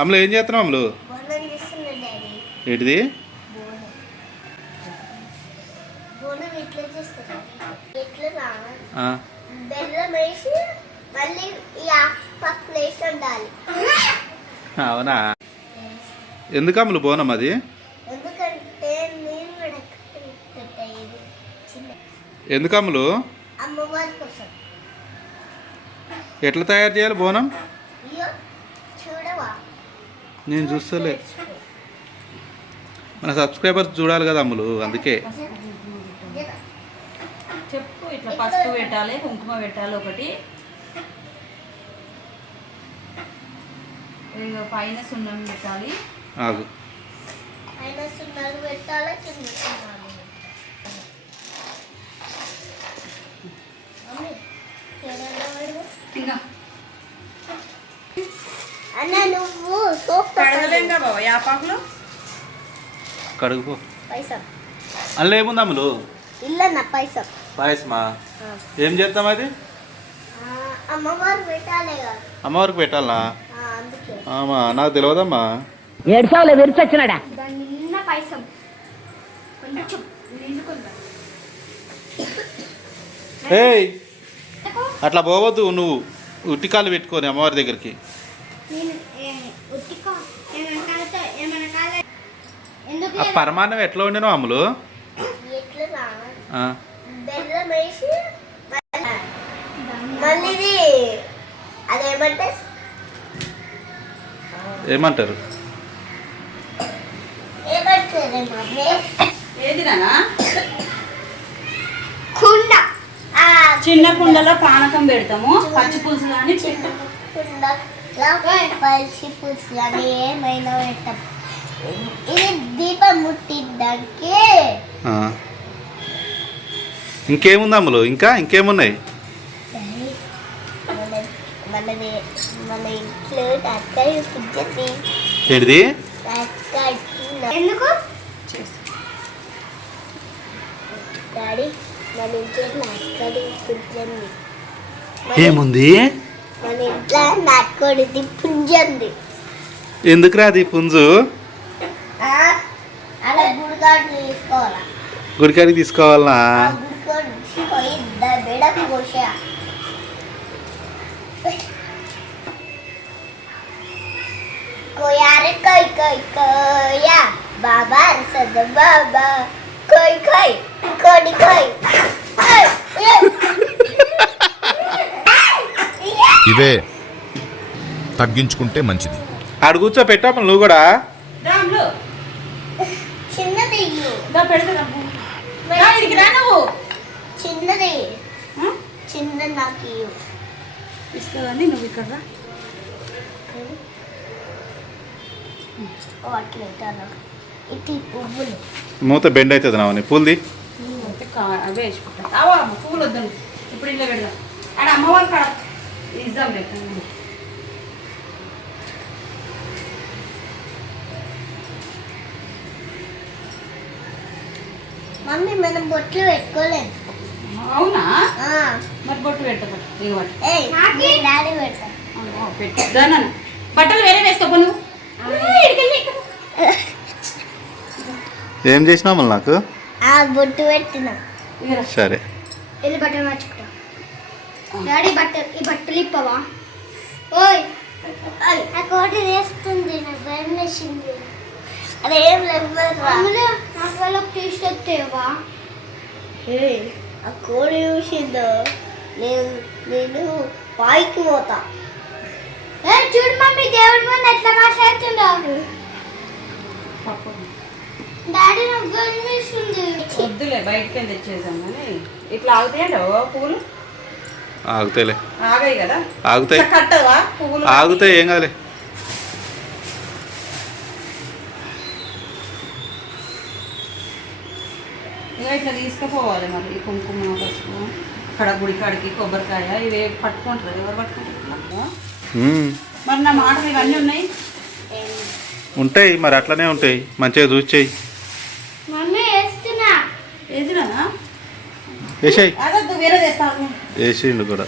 అమలు ఏం చేస్తున్నావు అమలు? ఏంటిది? అవునా? ఎందుకు అమలు? బోనం అది? ఎందుకు అమలు? ఎట్లా తయారు చేయాలి బోనం? నేను చూస్తలే. మన సబ్స్క్రైబర్స్ చూడాలి కదా అమ్ములు అందుకే. చెప్పు ఇట్లా పసుపు పెట్టాలి కుంకుమ పెట్టాలి ఒకటి. ఇక పైన సున్నం పెట్టాలి. ఆగు. ఆయన సున్నాలు పెట్టాలా? కడగలేంగా బాబా యాపాకులు కడుగుపో. పైసా. అందులో ఏముంది అమ్ములు ఇల్లన్న పైసా. పాయసమా? ఏం చేద్దాం అది? పెట్టాలి అమ్మవారికి అందుకే. ఆమా నాకు తెలియదమ్మా నిన్న పైసం. కొంచెం నిండుకుందా ఏయ్! అట్లా పోవద్దు నువ్వు ఉట్టికాలు పెట్టుకొని అమ్మవారి దగ్గరికి. ఆ పరమాన్నం ఎట్లా వండినావు అమ్ములు? ఏమంటారు? కుండ. చిన్న కుండలో పానకం పెడతాము పచ్చి పులుసు కానీ కుండలో పల్చి పులుసు అని ఏమైనా పెట్టాం. ఇది దీపం ముట్టిద్దానికి. ఇంకేముంది అమ్ములు ఇంకా? ఇంకేమున్నాయి? మన మనది మన ఇంట్లో అక్కడ పుజ్జది ఏంటిది? ఎందుకు? డాడీ మన ఇంట్లో ఏముంది? మన ఇంట్లో నాటుకోడిది పుంజంది ఎందుకురా అది పుంజు? గుడికాడికి తీసుకోవాలనా? కోయారే కోయ్ కోయ్ కోయా బాబా సద బాబా. కోయ్ కోయ్ కోడి ఏయ్. ఇవే తగ్గించుకుంటే మంచిది. ఆడు కూర్చో పెట్టాము నువ్వు కూడా. నువ్వు. చిన్నది. ఆ? చిన్న నాకు ఇయ్యి. ఇస్తుందని నువ్వు ఇక్కడ మూత బెండ్ అవుతుంది నావని. పూల్ది అవే వేసుకుంటా. పువ్వులు వద్దాం. ఇప్పుడు ఇంట్లో పెడదాం అమ్మవారి కాడ. ఇద్దాం లేక మమ్మీ మనం బొట్లు పెట్టుకోలేదు అవునా? ఆ. మరి బొట్టు పెట్టదు బట్టలు వేరే వేసుకోపో నువ్వు. ఏం చేసినావు మళ్ళీ నాకు? ఆ బొట్టు పెట్టినా. సరే. వెళ్ళి బట్టలు మార్చుకుంటా. డాడీ బట్టలు ఈ బట్టలు ఇప్పవా? ఓయ్ ఆ కోటి వేస్తుంది నాకు భయం వేసింది అదే ఏం లేవరా నాకు వాళ్ళకి తీసుకొచ్చేవా ఏ ఆ కోడి చూసిందో? నేను నేను పైకి పోతా. ఏ చూడు మమ్మీ దేవుడి ముందు ఎట్లా మాట్లాడుతుందో. డాడీ నాకు భయం వేస్తుంది వద్దులే బయటకి వెళ్ళి తెచ్చేసాం కానీ ఇట్లా ఆగుతాయండి ఓ పువ్వులు ఆగుతాయిలే. ఆగాయి కదా? ఆగుతాయి. ఆగుతాయి ఏం కాదులే. ఇక ఇట్లా తీసుకుపోవాలి కుంకుమ పసుపు అక్కడ గుడికాడికి కొబ్బరికాయ ఇవి పట్టుకుంటారు ఎవరు పట్టుకుంటారు. మరి నా మాటలు ఇవన్నీ ఉన్నాయి? ఉంటాయి మరి అట్లనే ఉంటాయి. మంచిగా వేసాయి. అదొద్దు వేరే చేస్తాను వేసిండు కూడా.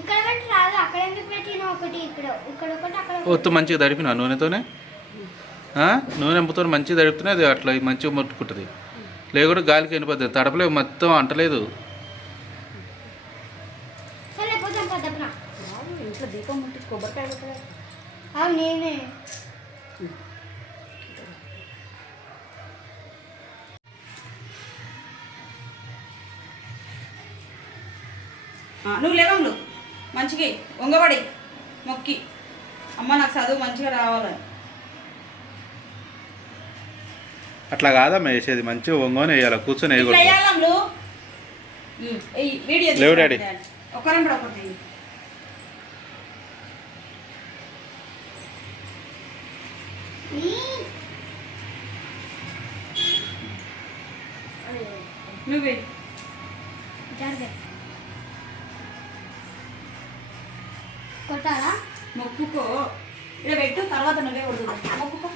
ఇక్కడ పెట్టి రాదు అక్కడ ఎందుకు పెట్టిన ఒకటి ఇక్కడ ఇక్కడ ఒకటి అక్కడ ఒత్తు మంచిగా తడిపిన నూనెతోనే? నూనె ఎంపుతో మంచిగా తడిపితేనే అది అట్లా మంచిగా ముట్టుకుంటుంది. లేకుంటే గాలికి వెళ్ళిపోతుంది తడపలేదు మొత్తం అంటలేదు. నేనే. నువ్వు లేవండు మంచిగా వంగబడి మొక్కి. అమ్మ నాకు చదువు మంచిగా రావాలని. అట్లా కాదమ్మా వేసేది మంచిగా ఒంగోని వేయాలి కూర్చొని వేయకూడదు. లేవు డాడీ. నువ్వే. కొట్టాలా? మొక్కుకో ఇక్కడ పెట్టు తర్వాత నువ్వే కొడుతుంది మొక్కుకో